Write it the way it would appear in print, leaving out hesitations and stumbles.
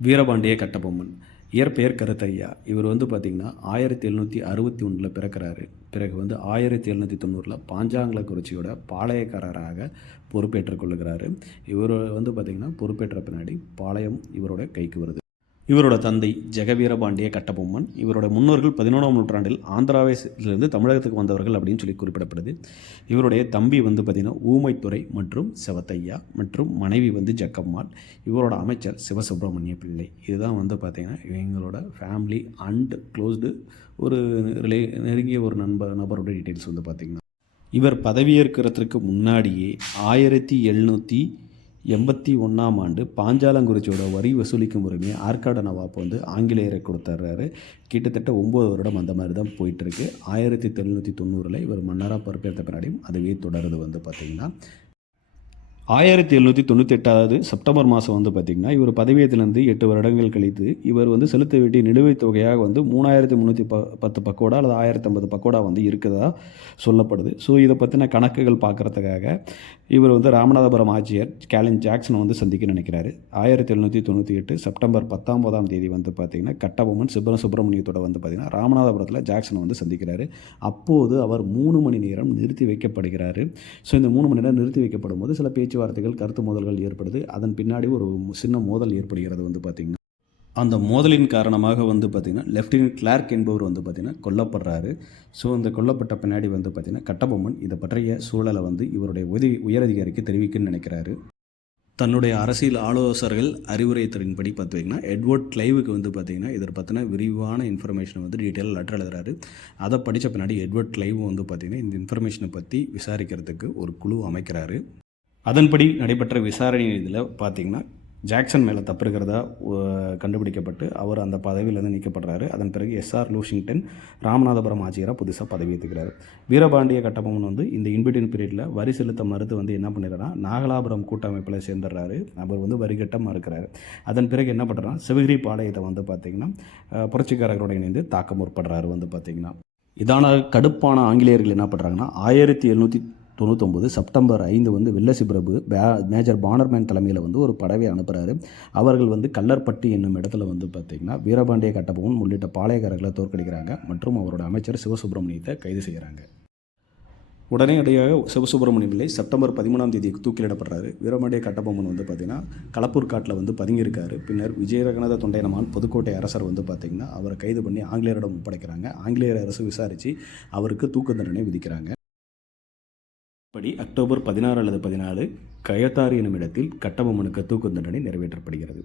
வீரபாண்டிய கட்டபொம்மன். இயற்பெயர் கருத்தையா. இவர் பார்த்திங்கன்னா 1761 பிறக்கிறாரு. பிறகு 1790 பாஞ்சாலங்குறிச்சியோட பாளையக்காரராக பொறுப்பேற்றுக் கொள்ளுகிறாரு. இவர் பார்த்திங்கன்னா பொறுப்பேற்ற பின்னாடி பாளையம் இவரோட கைக்கு வருது. இவரோட தந்தை ஜெகவீரபாண்டிய கட்டபொம்மன். இவரோட முன்னோர்கள் 11ஆம் நூற்றாண்டில் ஆந்திராவிலிருந்து தமிழகத்துக்கு வந்தவர்கள் அப்படின்னு சொல்லி குறிப்பிடப்படுது. இவருடைய தம்பி பார்த்திங்கன்னா ஊமைத்துறை மற்றும் செவத்தையா மற்றும் மனைவி ஜக்கம்மாள். இவரோட அமைச்சர் சிவசுப்பிரமணிய பிள்ளை. இதுதான் பார்த்திங்கன்னா இவங்களோட ஃபேமிலி அண்ட் க்ளோஸ்டு ஒரு நெருங்கிய ஒரு நபரோட டீட்டெயில்ஸ் பார்த்திங்கன்னா. இவர் பதவியேற்கிறதுக்கு முன்னாடியே 1781ஆம் ஆண்டு பாஞ்சாலங்குறிச்சியோட வரி வசூலிக்கும் உரிமையை ஆற்காடு நவாப் ஆங்கிலேயரை கொடுத்துட்றாரு. கிட்டத்தட்ட 9 வருடம் அந்த மாதிரி தான் போயிட்டுருக்கு. 1790 இவர் மன்னராக பொறுப்பேற்ற பின்னாடியும் அதுவே தொடருது பார்த்திங்கன்னா. 1798 செப்டம்பர் மாதம் பார்த்திங்கன்னா இவர் பதவியேற்றிலிருந்து 8 வருடங்கள் கழித்து இவர் செலுத்த வேண்டிய நிலுவைத் தொகையாக 3310 பக்கோடா அல்லது 1050 பக்கோடா இருக்கிறதா சொல்லப்படுது. ஸோ இதை பற்றின கணக்குகள் பார்க்குறதுக்காக இவர் ராமநாதபுரம் ஆட்சியர் கேலன் ஜாக்சனை சந்திக்க நினைக்கிறாரு. 1798 செப்டம்பர் 19ஆம் தேதி பார்த்திங்கன்னா கட்டபொம்மன் சுப்பிரமணியத்தோட பார்த்திங்கன்னா ராமநாதபுரத்தில் ஜாக்சனை சந்திக்கிறாரு. அப்போது அவர் 3 மணி நேரம் நிறுத்தி வைக்கப்படுகிறாரு. ஸோ இந்த 3 மணி நேரம் நிறுத்தி வைக்கப்படும் போது சில பேச்சுவார்த்தைகள் கருத்து மோதல்கள் ஏற்படுது. அதன் பின்னாடி ஒரு சின்ன மோதல் ஏற்படுகிறது பார்த்திங்கன்னா. அந்த மோதலின் காரணமாக பார்த்திங்கன்னா லெஃப்டினன்ட் கிளார்க் என்பவர் பார்த்திங்கன்னா கொல்லப்படுறாரு. ஸோ அந்த கொல்லப்பட்ட பின்னாடி பார்த்திங்கன்னா கட்டபொம்மன் இதை பற்றிய சூழலை இவருடைய உயரதிகாரிக்கு தெரிவிக்கணும்னு நினைக்கிறாரு. தன்னுடைய அரசியல் ஆலோசகர்கள் அறிவுரைத்தலின்படி பார்த்திங்கன்னா எட்வர்ட் கிளைவுக்கு பார்த்திங்கன்னா இதை பற்றின விரிவான இன்ஃபர்மேஷனை டீட்டெயில் லெட்டர் எழுதுறாரு. அதை படித்த பின்னாடி எட்வர்ட் கிளைவ் பார்த்திங்கன்னா இந்த இன்ஃபர்மேஷனை பற்றி விசாரிக்கிறதுக்கு ஒரு குழு அமைக்கிறாரு. அதன்படி நடைபெற்ற விசாரணை இதில் பார்த்திங்கன்னா ஜாக்சன் மேலே தப்பு இருக்கிறதா கண்டுபிடிக்கப்பட்டு அவர் அந்த பதவியிலேருந்து நீக்கப்படுறாரு. அதன் பிறகு எஸ்ஆர் லூஷிங்டன் ராமநாதபுரம் ஆட்சியராக புதுசாக பதவி ஏற்றுக்கிறார். வீரபாண்டிய கட்டபொம்மன் இந்த இன்பிட்வீன் பீரியடில் வரி செலுத்த மறுத்து என்ன பண்ணிடுறா நாகலாபுரம் கூட்டமைப்பில் சேர்ந்துடுறாரு. அவர் வரிகட்டமாக இருக்கிறார். அதன் பிறகு என்ன பண்ணுறாருன்னா சிவகிரி பாளையத்தை பார்த்திங்கன்னா புரட்சிக்காரர்களோடு இணைந்து தாக்க முற்படுறாரு பார்த்திங்கன்னா. இதான கடுப்பான ஆங்கிலேயர்கள் என்ன பண்ணுறாங்கன்னா 1799 செப்டம்பர் 5 வெல்லசி பிரபு மேஜர் பானர்மேன் தலைமையில் ஒரு படவை அனுப்புகிறாரு. அவர்கள் கல்லர்பட்டி என்னும் இடத்துல பார்த்திங்கன்னா வீரபாண்டிய கட்டபொம்மன் உள்ளிட்ட பாளையக்காரர்களை தோற்கடிக்கிறாங்க மற்றும் அவரோட அமைச்சர் சிவசுப்பிரமணியத்தை கைது செய்கிறாங்க. உடனடியாக சிவசுப்பிரமணிய பிள்ளை செப்டம்பர் 13ஆம் தேதி தூக்கிலிடப்படுறாரு. வீரபாண்டிய கட்டபொம்மன் பார்த்திங்கன்னா களப்பூர் காட்டில் பதுங்கியிருக்காரு. பின்னர் விஜயரகநாத தொண்டைமான் புதுக்கோட்டை அரசர் பார்த்திங்கன்னா அவரை கைது பண்ணி ஆங்கிலேயரிடம் ஒப்படைக்கிறாங்க. ஆங்கிலேயர் அரசு விசாரித்து அவருக்கு தூக்கு தண்டனை விதிக்கிறாங்க. படி அக்டோபர் 16 அல்லது 14 கயத்தாறு எனும் இடத்தில் கட்டபொம்மனுக்கு தூக்கு தண்டனை நிறைவேற்றப்படுகிறது.